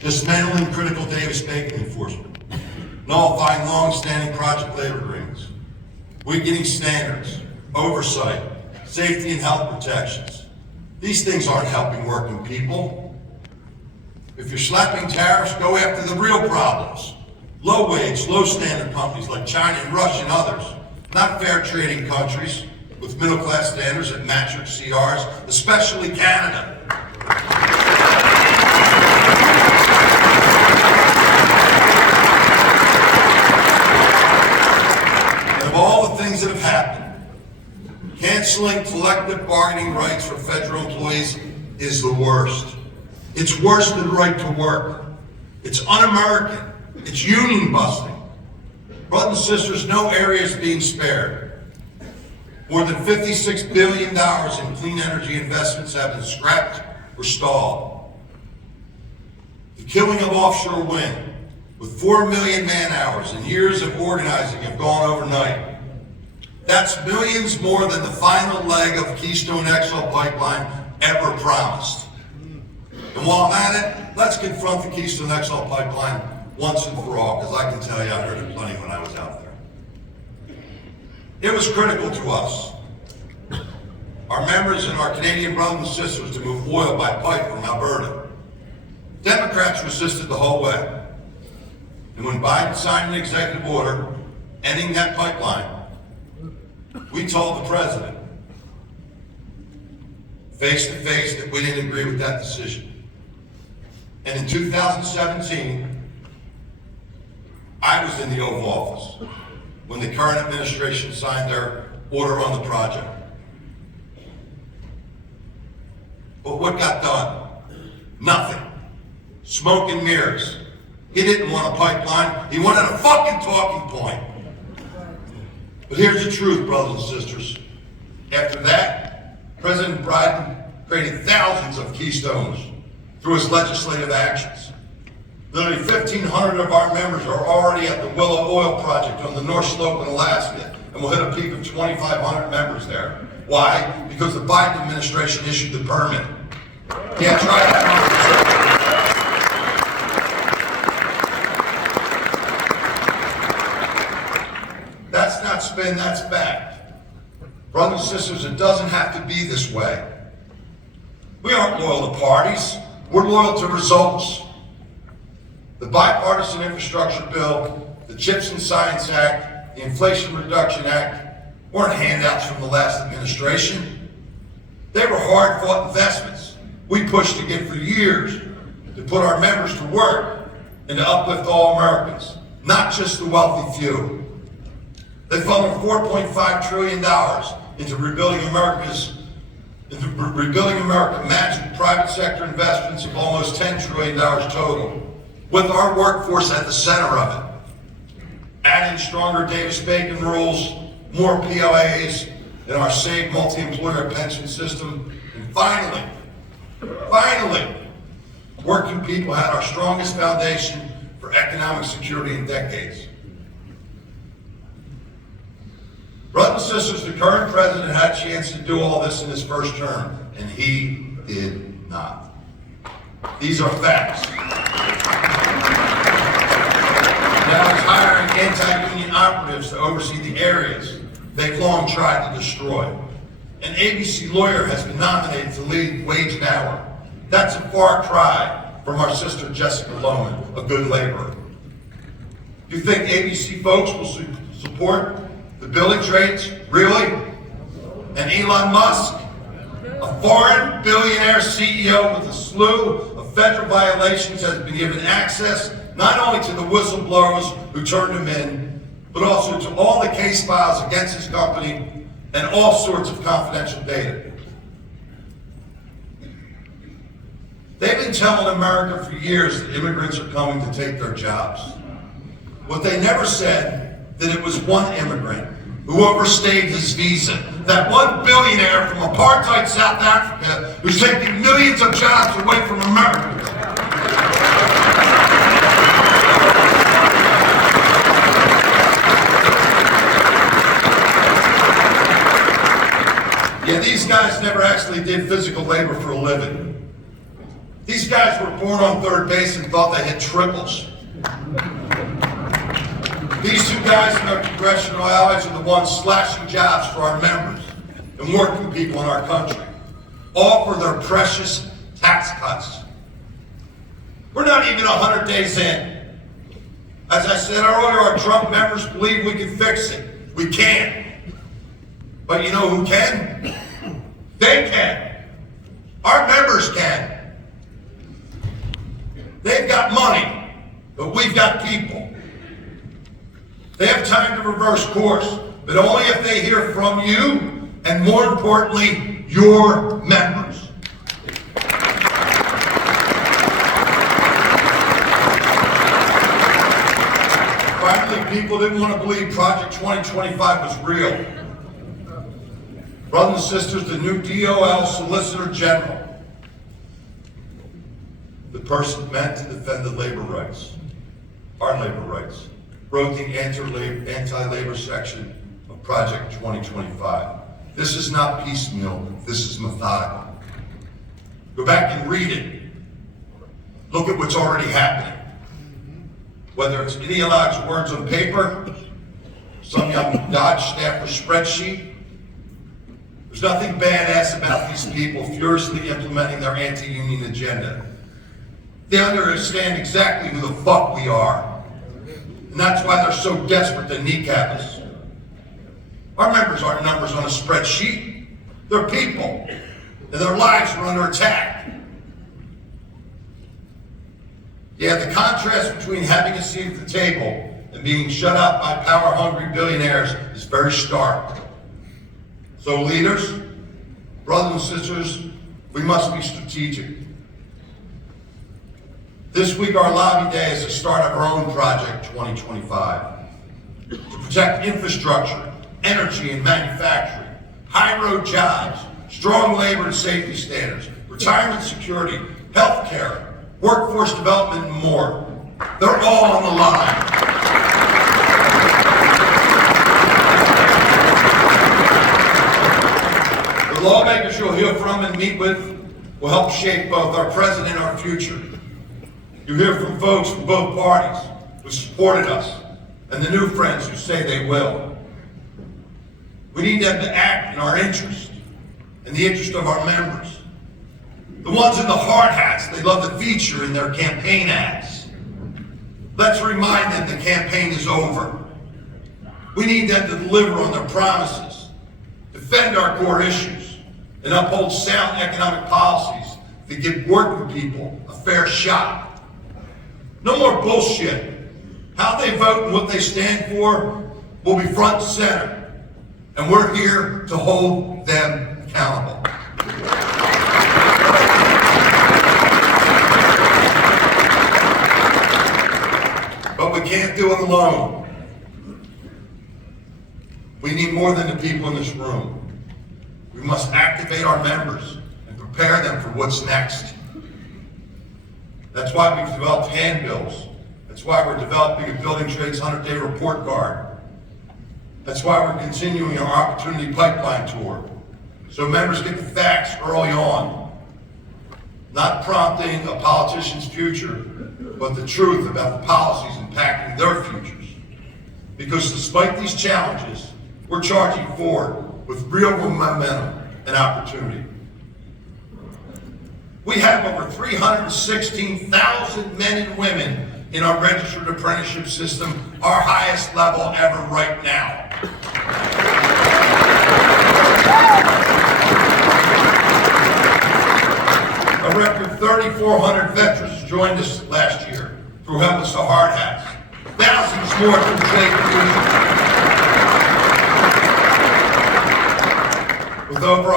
dismantling critical Davis-Bacon enforcement, nullifying long-standing project labor agreements, weakening standards, oversight, safety and health protections. These things aren't helping working people. If you're slapping tariffs, go after the real problems. Low-wage, low-standard companies like China and Russia and others, not fair trading countries with middle-class standards that match your CRs, especially Canada. And of all the things that have happened, canceling collective bargaining rights for federal employees is the worst. It's worse than right to work. It's un-American. It's union busting. Brothers and sisters, no area is being spared. More than $56 billion in clean energy investments have been scrapped or stalled. The killing of offshore wind, with 4 million man-hours and years of organizing, have gone overnight. That's millions more than the final leg of Keystone XL pipeline ever promised. And while I'm at it, let's confront the Keystone XL pipeline once and for all, because I can tell you I heard it plenty when I was out there. It was critical to us, our members and our Canadian brothers and sisters, to move oil by pipe from Alberta. Democrats resisted the whole way. And when Biden signed an executive order ending that pipeline, we told the president, face to face, that we didn't agree with that decision. And in 2017, I was in the Oval Office when the current administration signed their order on the project. But what got done? Nothing. Smoke and mirrors. He didn't want a pipeline, he wanted a fucking talking point. But here's the truth, brothers and sisters. After that, President Biden created thousands of keystones through his legislative actions. Literally 1,500 of our members are already at the Willow Oil Project on the North Slope in Alaska, and we'll hit a peak of 2,500 members there. Why? Because the Biden administration issued the permit. Yeah, try that. That's not spin, that's fact. Brothers and sisters, it doesn't have to be this way. We aren't loyal to parties, we're loyal to results. The Bipartisan Infrastructure Bill, the CHIPS and Science Act, the Inflation Reduction Act weren't handouts from the last administration. They were hard-fought investments we pushed to get for years to put our members to work and to uplift all Americans, not just the wealthy few. They funneled $4.5 trillion into rebuilding America, matching private sector investments of almost $10 trillion total, with our workforce at the center of it. Adding stronger Davis-Bacon rules, more PLAs, and our safe multi-employer pension system. And finally, working people had our strongest foundation for economic security in decades. Brothers and sisters, the current president had a chance to do all this in his first term, and he did not. These are facts. Now he's hiring anti-union operatives to oversee the areas they've long tried to destroy. An ABC lawyer has been nominated to lead Wage and Hour. That's a far cry from our sister Jessica Lohman, a good laborer. Do you think ABC folks will support the building trades? Really? And Elon Musk, a foreign billionaire CEO with a slew of federal violations, has been given access not only to the whistleblowers who turned him in, but also to all the case files against his company and all sorts of confidential data. They've been telling America for years that immigrants are coming to take their jobs. What they never said, that it was one immigrant who overstayed his visa, that one billionaire from apartheid South Africa who's taking millions of jobs away from Americans. Yeah, these guys never actually did physical labor for a living. These guys were born on third base and thought they hit triples. These two guys and their congressional allies are the ones slashing jobs for our members and working people in our country, all for their precious tax cuts. We're not even 100 days in. As I said earlier, our Trump members believe we can fix it. We can't. But you know who can? They can. Our members can. They've got money, but we've got people. They have time to reverse course, but only if they hear from you, and more importantly, your members. Finally, people didn't want to believe Project 2025 was real. Brothers and sisters, the new DOL Solicitor General, the person meant to defend the labor rights, our labor rights, wrote the anti-labor section of Project 2025. This is not piecemeal, this is methodical. Go back and read it. Look at what's already happening. Whether it's ideologues' words on paper, some young Dodge staffer spreadsheet, there's nothing badass about these people furiously implementing their anti-union agenda. They understand exactly who the fuck we are. And that's why they're so desperate to kneecap us. Our members aren't numbers on a spreadsheet. They're people. And their lives are under attack. Yeah, the contrast between having a seat at the table and being shut out by power-hungry billionaires is very stark. So leaders, brothers and sisters, we must be strategic. This week our lobby day is the start of our own Project 2025 to protect infrastructure, energy and manufacturing, high road jobs, strong labor and safety standards, retirement security, healthcare, workforce development and more. They're all on the line. The lawmakers you'll hear from and meet with will help shape both our present and our future. You hear from folks from both parties who supported us and the new friends who say they will. We need them to act in our interest, in the interest of our members. The ones in the hard hats they love to feature in their campaign ads. Let's remind them the campaign is over. We need them to deliver on their promises, defend our core issues, and uphold sound economic policies that give working people a fair shot. No more bullshit. How they vote and what they stand for will be front and center. And we're here to hold them accountable. But we can't do it alone. We need more than the people in this room. We must activate our members and prepare them for what's next. That's why we've developed handbills. That's why we're developing a building trades 100-day report card. That's why we're continuing our opportunity pipeline tour, so members get the facts early on, not prompting a politician's future, but the truth about the policies impacting their futures. Because despite these challenges, we're charging forward with real momentum and opportunity. We have over 316,000 men and women in our registered apprenticeship system, our highest level ever right now. A record 3,400 veterans joined us last year through Help Us to Hard Hats. Thousands more through trade fusion. With over